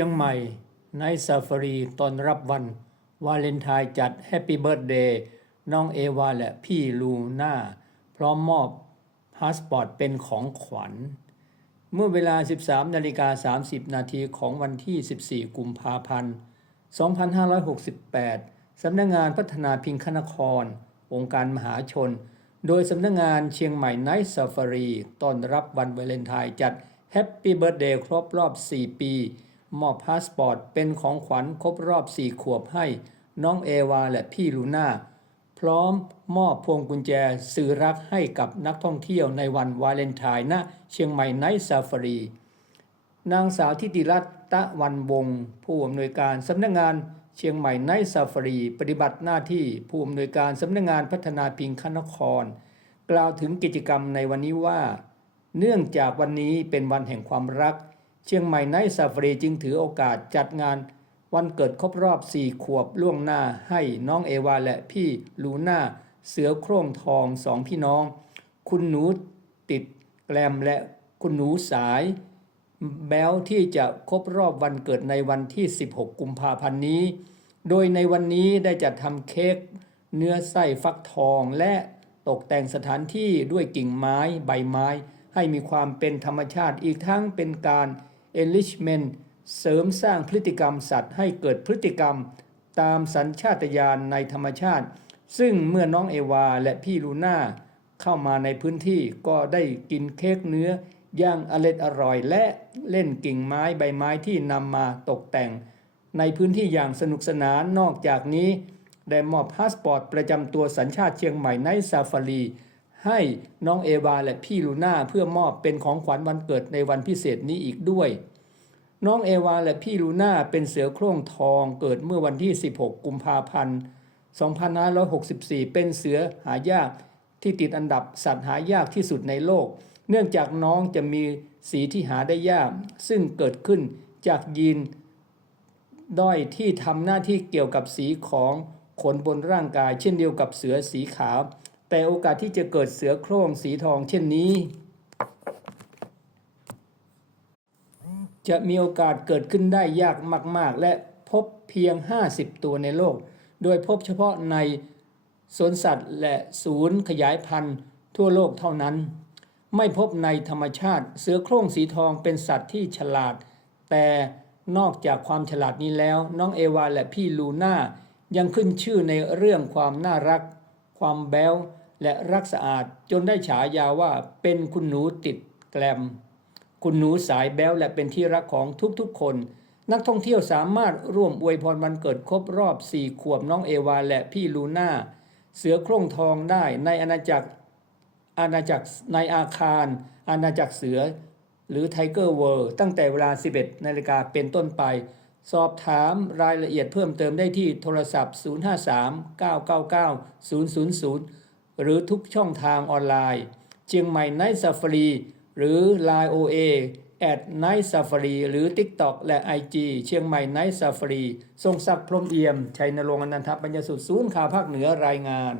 ชียงใหม่ไนท์ซาฟารีตอนรับวัน วาเลนไทน์จัดแฮปปี้เบิร์ดเดย์น้องเอวาและพี่ลูน่า พร้อมมอบพาสปอร์ตเป็นของขวัญ เมื่อเวลา 13นาฬิกา30 นาทีของวันที่ 14 กุมภาพันธ์ 2568 สำนักงานพัฒนาพิงคนคร องค์การมหาชน โดยสำนักงานเชียงใหม่ไนท์ซาฟารีต้อนรับวันวาเลนไทน์จัดแฮปปี้เบิร์ดเดย์ครบรอบ 4 ปี มอบพาสปอร์ตเป็นของขวัญครบรอบ4ขวบให้ น้องเอวาและพี่ลูน่า พร้อมมอบพวงกุญแจสื่อรักให้กับนักท่องเที่ยวในวันวาเลนไทน์ณเชียงใหม่ไนท์ซาฟารี นางสาวทิติรัตน์ตะวันวงศ์ผู้อำนวยการสำนักงานเชียงใหม่ไนท์ซาฟารี ปฏิบัติหน้าที่ผู้อำนวยการสำนักงานพัฒนาพิงคนคร กล่าวถึงกิจกรรมในวันนี้ว่า เนื่องจากวันนี้เป็นวันแห่งความรัก เชียงใหม่ไนท์ซาฟารีจึงถือโอกาสจัดงานวันเกิดครบรอบ 4 ขวบล่วงหน้าให้น้องเอวาและพี่ลูน่า เสือโคร่งทองสองพี่น้อง คุณหนูติดแกลมและคุณหนูสายแบลที่จะครบรอบวันเกิดในวันที่ 16 กุมภาพันธ์นี้ โดยในวันนี้ได้จัดทำเค้กเนื้อไส้ฟักทองและตกแต่งสถานที่ด้วยกิ่งไม้ใบไม้ ให้มีความเป็นธรรมชาติอีกทั้งเป็นการ enrichment เสริมสร้างพฤติกรรมสัตว์ให้เกิดพฤติกรรมตามสัญชาตญาณในธรรมชาติ ซึ่งเมื่อน้องเอวาและพี่ลูน่าเข้ามาในพื้นที่ก็ได้กินเค้กเนื้อย่างอร็ดอร่อยและเล่นกิ่งไม้ใบไม้ที่นำมาตกแต่ง ในพื้นที่อย่างสนุกสนานนอกจากนี้ ได้มอบพาสปอร์ตประจำตัวสัญชาติเชียงใหม่ในซาฟารี ให้น้องเอวาและพี่ลูน่าเพื่อมอบเป็นของขวัญวันเกิดในวันพิเศษนี้อีกด้วย น้องเอวาและพี่ลูน่าเป็นเสือโคร่งทองเกิดเมื่อวันที่ 16 กุมภาพันธ์ 2564 เป็นเสือหายากที่ติดอันดับสัตว์หายากที่สุดในโลก เนื่องจากน้องจะมีสีที่หาได้ยาก ซึ่งเกิดขึ้นจากยีนด้อยที่ทำหน้าที่เกี่ยวกับสีของขนบนร่างกาย เช่นเดียวกับเสือสีขาว แต่โอกาสที่จะเกิดเสือโคร่งสีทองเช่นนี้ จะมีโอกาสเกิดขึ้นได้ยากมาก ๆ และพบเพียง 50 ตัวในโลก โดยพบเฉพาะในสวนสัตว์และศูนย์ขยายพันธุ์ทั่วโลกเท่านั้น ไม่พบในธรรมชาติ เสือโคร่งสีทองเป็นสัตว์ที่ฉลาด แต่นอกจากความฉลาดนี้แล้ว น้องเอวาและพี่ลูน่ายังขึ้นชื่อในเรื่องความน่ารัก ความแบ๊ว และรักสะอาดจนได้ฉายาว่าเป็นคุณหนูติดแกลม คุณหนูสายแบ๊วและเป็นที่รักของทุกๆคน นักท่องเที่ยวสามารถร่วมอวยพรวันเกิดครบรอบ 4 ขวบน้องเอวาและพี่ลูน่า เสือโคร่งทองได้ในอาณาจักรอาณาจักรในอาคาร อาณาจักรเสือ หรือไทเกอร์เวิลด์ตั้งแต่เวลา 11นาฬิกาเป็นต้นไป สอบถามรายละเอียดเพิ่มเติมได้ที่โทรศัพท์ 053 999 000 หรือทุกช่องทางออนไลน์ เชียงใหม่ไนท์ซาฟารีหรือ Line OA แอดไนท์ซาฟารีหรือ TikTok และ IG เชียงใหม่ไนท์ซาฟารีทรงศักดิ์พรมเอี่ยม ชัยนรงค์อนันทปัญญาสุดศูนย์ข่าวภาคเหนือรายงาน